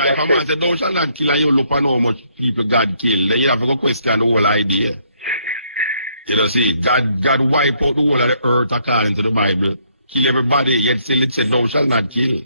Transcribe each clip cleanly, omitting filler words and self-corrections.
if a man say, thou shall not kill, and you look on how much people God killed, then you have to go question the whole idea. You know, see, God wipe out the whole of the earth according to the Bible, kill everybody, yet still it said, thou shall not kill.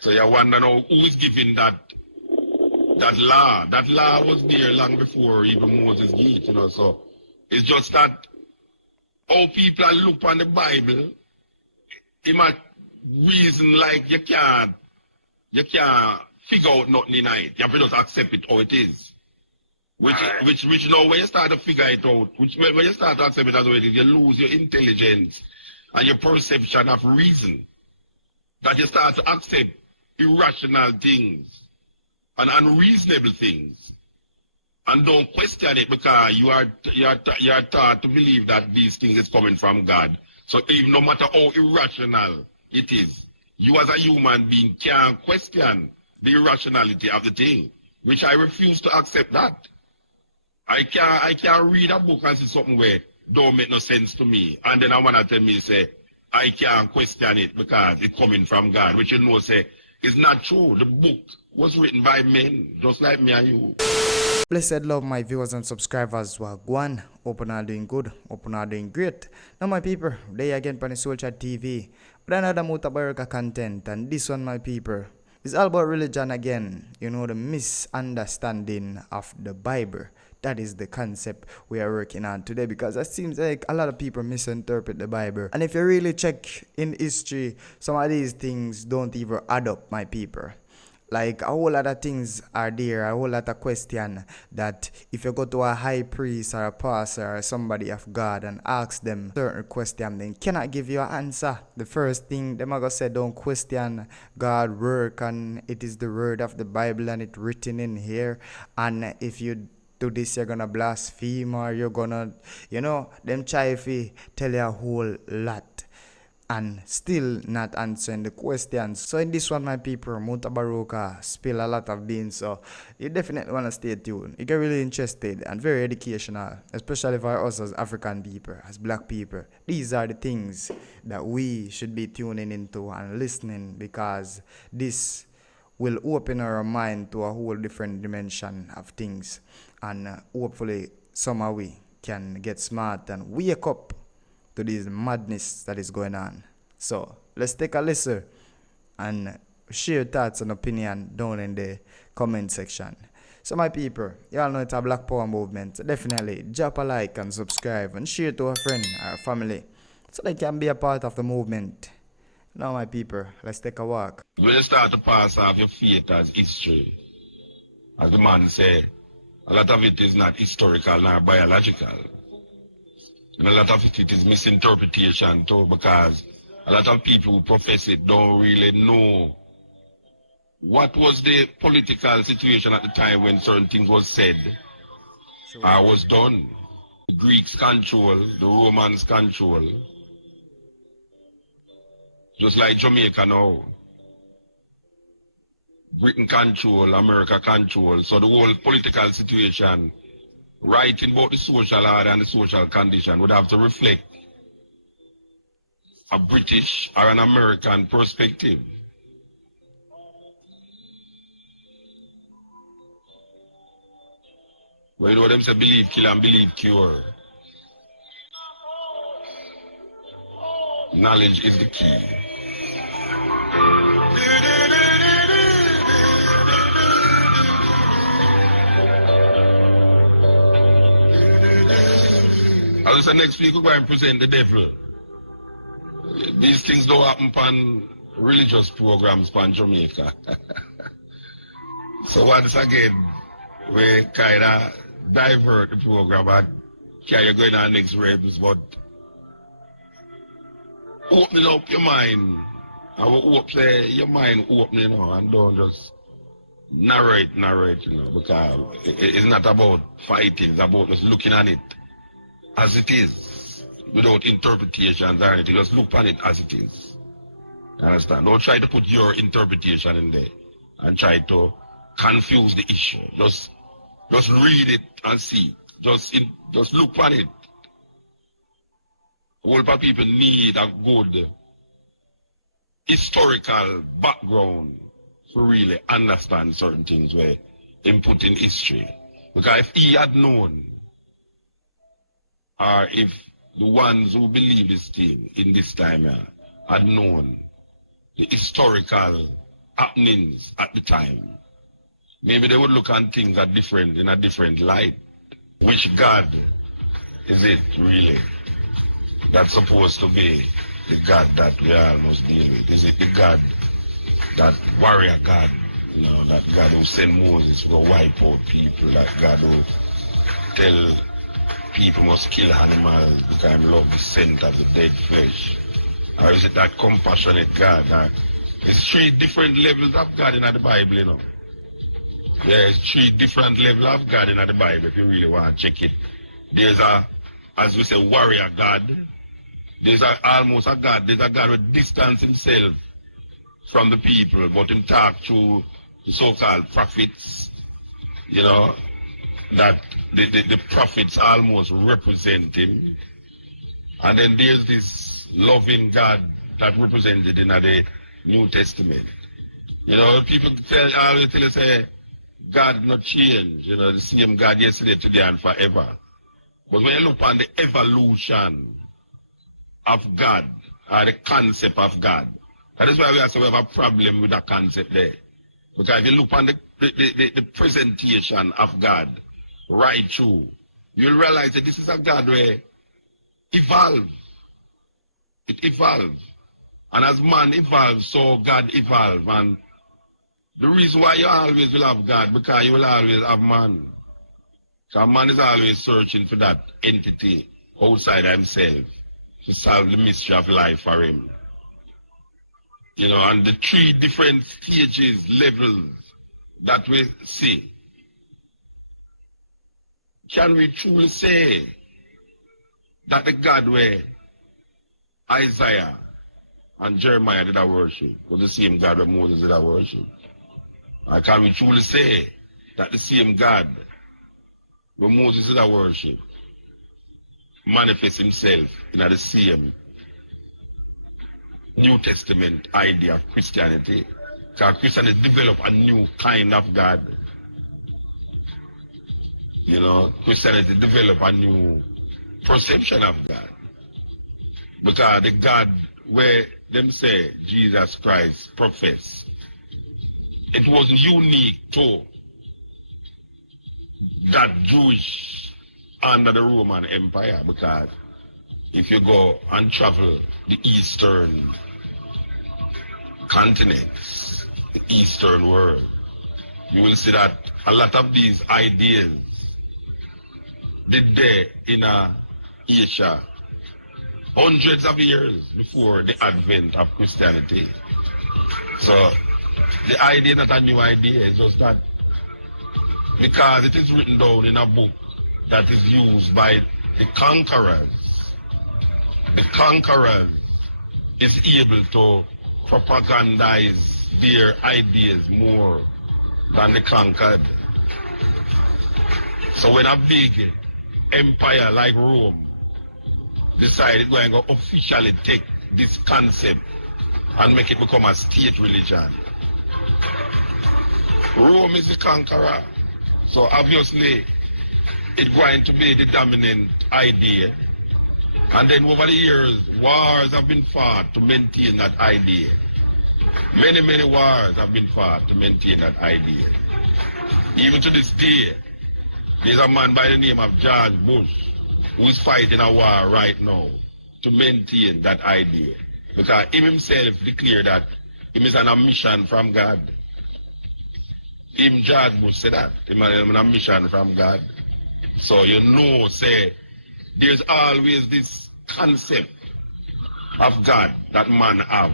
So you wonder now, who is giving that law? That law was there long before even Moses gave it, you know, so it's just that how people look on the Bible, it might reason like you can't figure out nothing in it. You have to just accept it how it is. Which now when you start to figure it out, when you start to accept it as how it is, you lose your intelligence and your perception of reason. That you start to accept irrational things and unreasonable things. And don't question it because you are taught to believe that these things is coming from God. So even no matter how irrational it is, you as a human being can't question the irrationality of the thing, which I refuse to accept that. I can't read a book and see something where don't make no sense to me. And then I want to tell me, say, I can't question it because it's coming from God, which you know, say, is not true. The book was written by men, just like me and you. Blessed love, my viewers and subscribers. Wagwan, open are doing good, open are doing great. Now, my people, they again on the Soul Chat TV with another Mutabaruka content, and this one, my people, is all about religion again. You know, the misunderstanding of the Bible. That is the concept we are working on today, because it seems like a lot of people misinterpret the Bible. And if you really check in history, some of these things don't even add up, my people. Like a whole lot of things are there, a whole lot of questions that if you go to a high priest or a pastor or somebody of God and ask them certain question, they cannot give you an answer. The first thing them are gonna say, don't question God's work, and it is the word of the Bible and it's written in here. And if you do this, you're gonna blaspheme, or you're gonna, you know, them try to tell you a whole lot and still not answering the questions. So in this one, my people, Mutabaruka spill a lot of beans, so you definitely want to stay tuned. You get really interested and very educational, especially for us as African people, as black people. These are the things that we should be tuning into and listening, because this will open our mind to a whole different dimension of things, and hopefully somehow we can get smart and wake up to this madness that is going on. So let's take a listen and share thoughts and opinion down in the comment section. So my people, you all know it's a Black Power movement. Definitely drop a like and subscribe and share to a friend or family so they can be a part of the movement. Now my people, let's take a walk. When you start to pass off your faith as history, as the man said, a lot of it is not historical nor biological. And a lot of it is misinterpretation too, because a lot of people who profess it don't really know what was the political situation at the time when certain things was said or was done. The Greeks control, the Romans control. Just like Jamaica now. Britain control, America control. So the whole political situation, writing about the social order and the social condition, would have to reflect a British or an American perspective. Well, you know them say believe kill and believe cure. Knowledge is the key. As the next week, we're going to present the devil. These things don't happen on religious programs in Jamaica. So once again, we kind of divert the program and carry going on next ribs, but opening up your mind. I will hope say your mind opening, you know, and don't just narrate, you know, because it's not about fighting, it's about just looking at it as it is, without interpretations or anything. Just look on it as it is. You understand? Don't try to put your interpretation in there and try to confuse the issue. Just read it and see. Just look on it. A whole lot of people need a good historical background to really understand certain things where him put in history. Because if he had known, or if the ones who believe this thing in this time had known the historical happenings at the time, maybe they would look at things in a different light. Which God is it really that's supposed to be the God that we all must deal with? Is it the God, that warrior God, that God who sent Moses to wipe out people, that God who tell people must kill animals because I love the scent of the dead flesh? Or is it that compassionate God? There's three different levels of God in the Bible, There's three different levels of God in the Bible if you really want to check it. There's as we say, warrior God. There's almost a God. There's a God who distance himself from the people, but him talk through the so-called prophets, that the prophets almost represent him. And then there's this loving God that represented in the New Testament. People always tell us, say, God not change, the same God yesterday, today, and forever. But when you look on the evolution of God, or the concept of God, that is why we have a problem with that concept there. Because if you look on the presentation of God right through, you'll realize that this is a God where evolve. It evolves. And as man evolves, so God evolves. And the reason why you always will have God, because you will always have man. Because man is always searching for that entity outside himself to solve the mystery of life for him. And the three different stages, levels that we see. Can we truly say that the God where Isaiah and Jeremiah did worship was the same God where Moses did worship? Or can we truly say that the same God where Moses did worship manifests himself in the same New Testament idea of Christianity? Because Christianity developed a new kind of God. Christianity developed a new perception of God. Because the God where them say Jesus Christ profess, it wasn't unique to that Jewish under the Roman Empire. Because if you go and travel the eastern continents, the eastern world, you will see that a lot of these ideas did there in Asia hundreds of years before the advent of Christianity. So the idea, not a new idea, is just that because it is written down in a book that is used by the conquerors is able to propagandize their ideas more than the conquered. So when a big empire like Rome decided going to officially take this concept and make it become a state religion, Rome is the conqueror. So obviously it's going to be the dominant idea. And then over the years, wars have been fought to maintain that idea. Many, many wars have been fought to maintain that idea. Even to this day, there's a man by the name of George Bush who is fighting a war right now to maintain that idea. Because he himself declared that he is on a mission from God. Him, George Bush, said that. He is on a mission from God. So say, there's always this concept of God that man have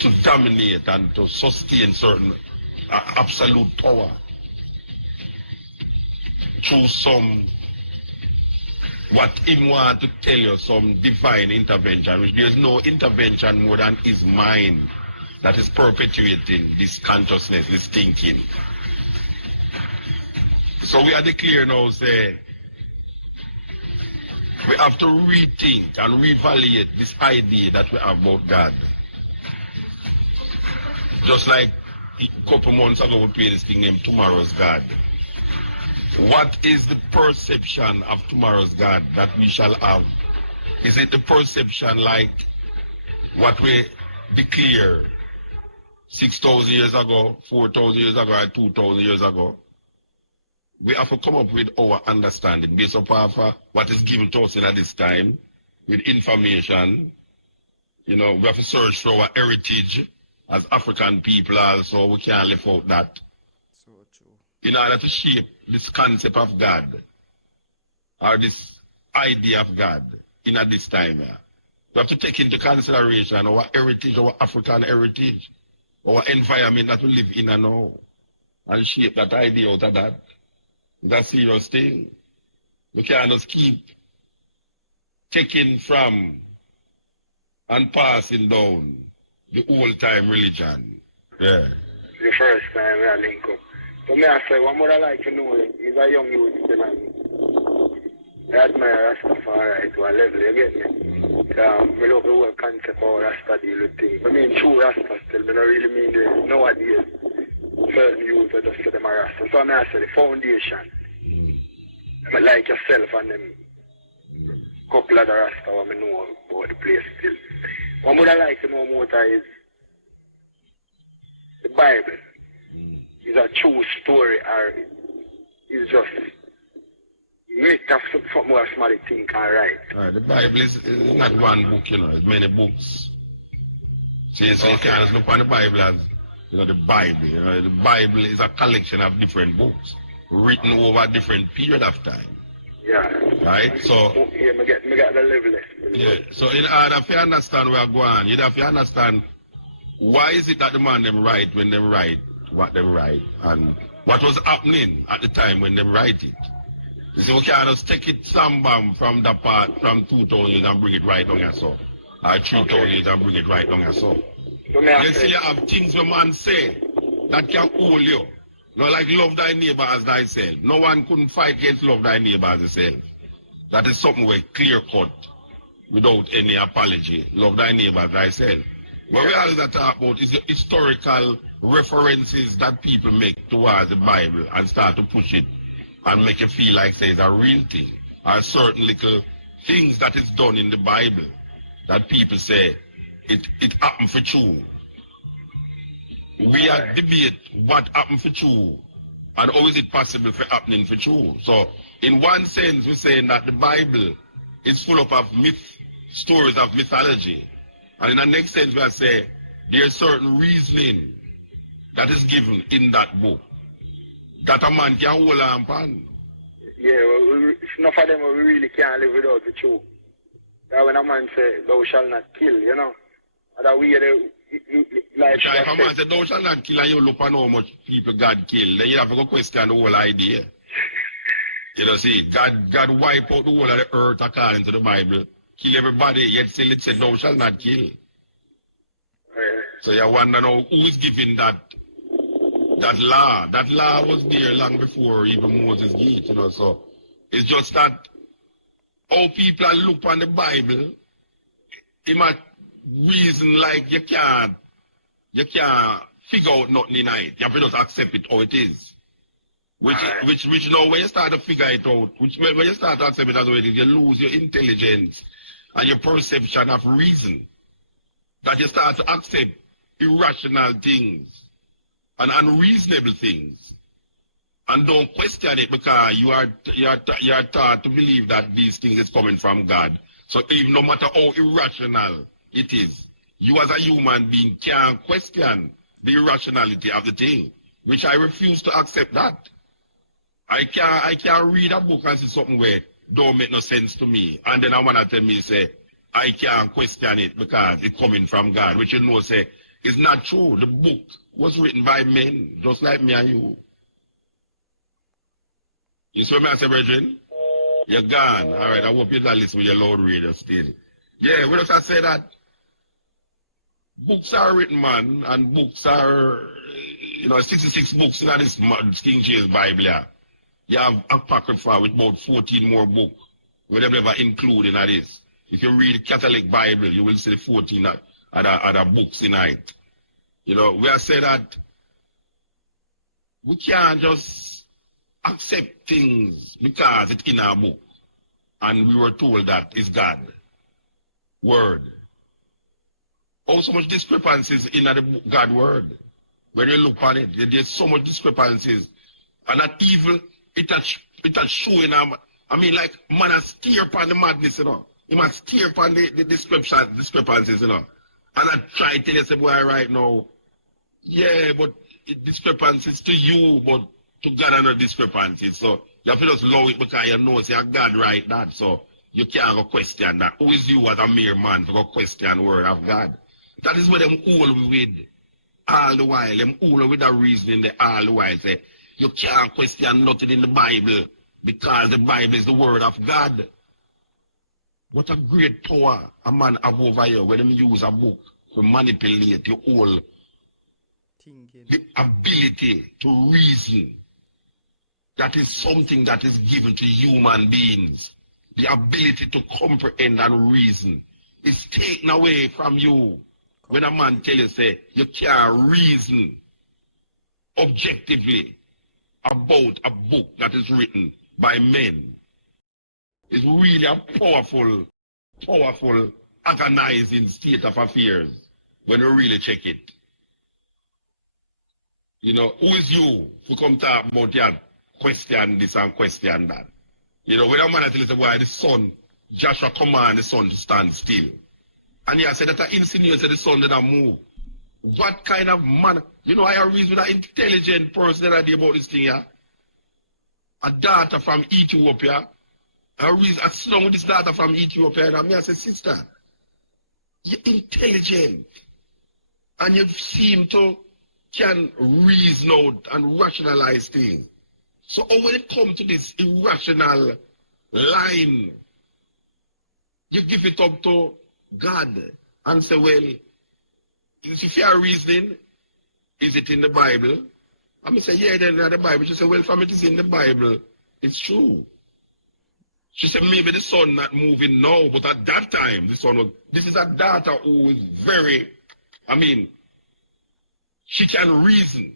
to dominate and to sustain certain absolute power through some, what him want to tell you, some divine intervention, which there's no intervention more than his mind that is perpetuating this consciousness, this thinking. So we are declare now, say, we have to rethink and reevaluate this idea that we have about God. Just like a couple months ago we played this thing named Tomorrow's God. What is the perception of tomorrow's God that we shall have? Is it the perception like what we declare 6,000 years ago, 4,000 years ago, or 2,000 years ago? We have to come up with our understanding based upon what is given to us at this time, with information. You know, we have to search for our heritage as African people also. We can't live out that. So true. In order to shape this concept of God, or this idea of God in at this time, we have to take into consideration our heritage, our African heritage, our environment that we live in and now, and shape that idea out of that. It's a serious thing. We can't just keep taking from and passing down the old time religion. Yeah. The first time I link up. So me I say, what would I like to know is a young youth still and I admire Rastafari to a level, you get me? I love the whole concept of Rasta deal with things. I mean true Rasta still, I don't really mean the nowadays certain youth are just for them a Rasta. So I say the foundation. But like yourself and them couple of the Rasta what I know about the place still. What would I like to know more is the Bible. Is a true story or is just make of something more somebody think and write. The Bible is not one book, you know, it's many books. See, so you can't just look on the Bible as, you know, the Bible. You know, the Bible is a collection of different books written over a different period of time. Yeah. Right? So yeah, me get the level list. Yeah. So in order to understand where I'm going, you have to understand why is it that the man them write when they write what they write and what was happening at the time when they write it. You see, we can't just take it some from the part from 2,000 years and bring it right on yourself. Or 3,000 years and bring it right on yourself. You see, you have things where man say that can hold you. No, like love thy neighbor as thyself. No one couldn't fight against love thy neighbor as yourself. That is something where clear cut, without any apology. Love thy neighbor as thyself. What we always talk about is the historical references that people make towards the Bible and start to push it and make it feel like say it's a real thing. Or certain little things that is done in the Bible that people say it happened for true. We are debate what happened for true and how is it possible for happening for true. So in one sense we're saying that the Bible is full of myth, stories of mythology. And in the next sense we are saying there's certain reasoning that is given in that book that a man can hold on upon. Yeah, well, enough of them we really can't live without the truth. That when a man say, thou shalt not kill, you know. And that we like if a man say, thou shalt not kill, and you look on how much people God killed, then you have to go question the whole idea. You know, see, God wipe out the whole of the earth according to the Bible, kill everybody, yet still it said, thou shalt not kill. So you wonder now, who is giving that law? That law was there long before even Moses gave it, you know, so it's just that how people look on the Bible, it might reason like you can't figure out nothing in it. You have to just accept it how it is. Which now when you start to figure it out, when you start to accept it as how it is, you lose your intelligence and your perception of reason. That you start to accept irrational things and unreasonable things, and don't question it because you are taught to believe that these things is coming from God. So even no matter how irrational it is, you as a human being can't question the irrationality of the thing, which I refuse to accept that. I can't read a book and see something where don't make no sense to me, and then I wanna tell me say I can't question it because it's coming from God, which you know say is not true. The book was written by men, just like me and you. You see what I say, brethren? You're gone. All right, I hope you're not listening with your loud radio still. Yeah, we just say that books are written, man, and books are, 66 books in this King James Bible. Yeah. You have Apocrypha with about 14 more books. We never include in this. If you read the Catholic Bible, you will see 14 other books in it. You know, we have said that We can't just accept things because it's in our book. And we were told that is God. Word. Oh, so much discrepancies in the book, God word. When you look on it, there's so much discrepancies. And that evil, it has showing them. I mean, like, man has steer upon the madness, you know. He must steer upon the discrepancies, you know. And I try to tell you, say, boy, right now, yeah, but discrepancies to you, but to God are not discrepancies. So you have to just allow it because you know, say, God right that. So you can't go question that. Who is you as a mere man to go question the word of God? That is what them all with all the while. Them all with that reasoning they all the while say, you can't question nothing in the Bible because the Bible is the word of God. What a great power a man have over here when them use a book to manipulate your whole the ability to reason. That is something that is given to human beings. The ability to comprehend and reason is taken away from you. When a man tell you, say, you can't reason objectively about a book that is written by men. It's really a powerful, agonizing state of affairs when you really check it. You know, who is you to come talk about that, question this and question that? You know, when a man tell you, why the sun, Joshua command the sun to stand still. And he said that insinuates that the sun did not move. What kind of man? You know, I reason with an intelligent person that I did about this thing here. A daughter from Ethiopia. I sit down with this daughter from Ethiopia and I say, sister, you're intelligent. And you seem to can reason out and rationalize things. So when it comes to this irrational line, you give it up to God and say, well, if you are reasoning, is it in the Bible? I'm going to say, yeah, then in the Bible. She said, well, from it is in the Bible, it's true. She said, maybe the sun not moving now, but at that time, the sun was, this is a daughter who is very, I mean, she can reason.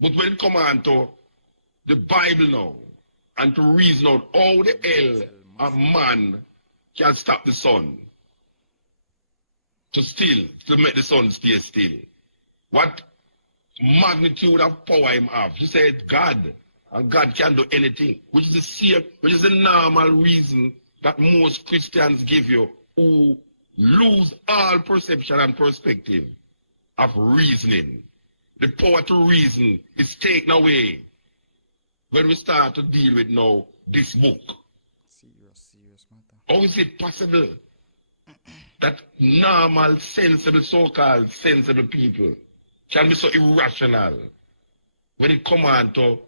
But when it comes on to the Bible now, and to reason out how the hell a man can stop the sun, to make the sun stay still. What magnitude of power him have? She said, God, and God can do anything, which is the normal reason that most Christians give you, who lose all perception and perspective of reasoning. The power to reason is taken away when we start to deal with now this book. Serious matter. How is it possible that normal, sensible, so-called sensible people can be so irrational when it comes on to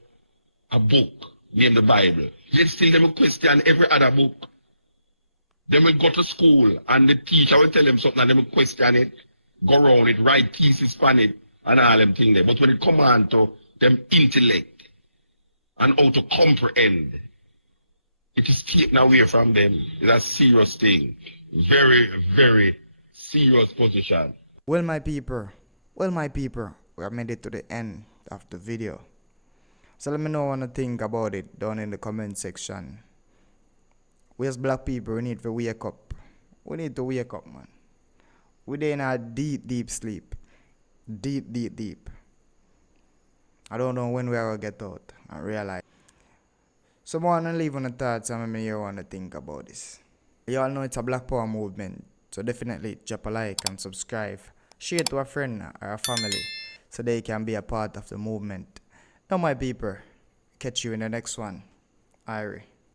a book named the Bible? Yet still they will question every other book. They will go to school and the teacher will tell them something and they will question it, go around it, write thesis on it and all them things there. But when it comes on to them intellect and how to comprehend, it is taken away from them. It's a serious thing. Very, very serious position. Well, my people, we have made it to the end of the video. So let me know what you think about it down in the comment section. We as black people, we need to wake up. We need to wake up, man. We're in a deep sleep. Deep. I don't know when we are going to get out and realize. So I want to leave on the thoughts and maybe you want to think about this. You all know it's a Black Power movement, so definitely drop a like and subscribe. Share it to a friend or a family so they can be a part of the movement. Now my people, catch you in the next one. Irie.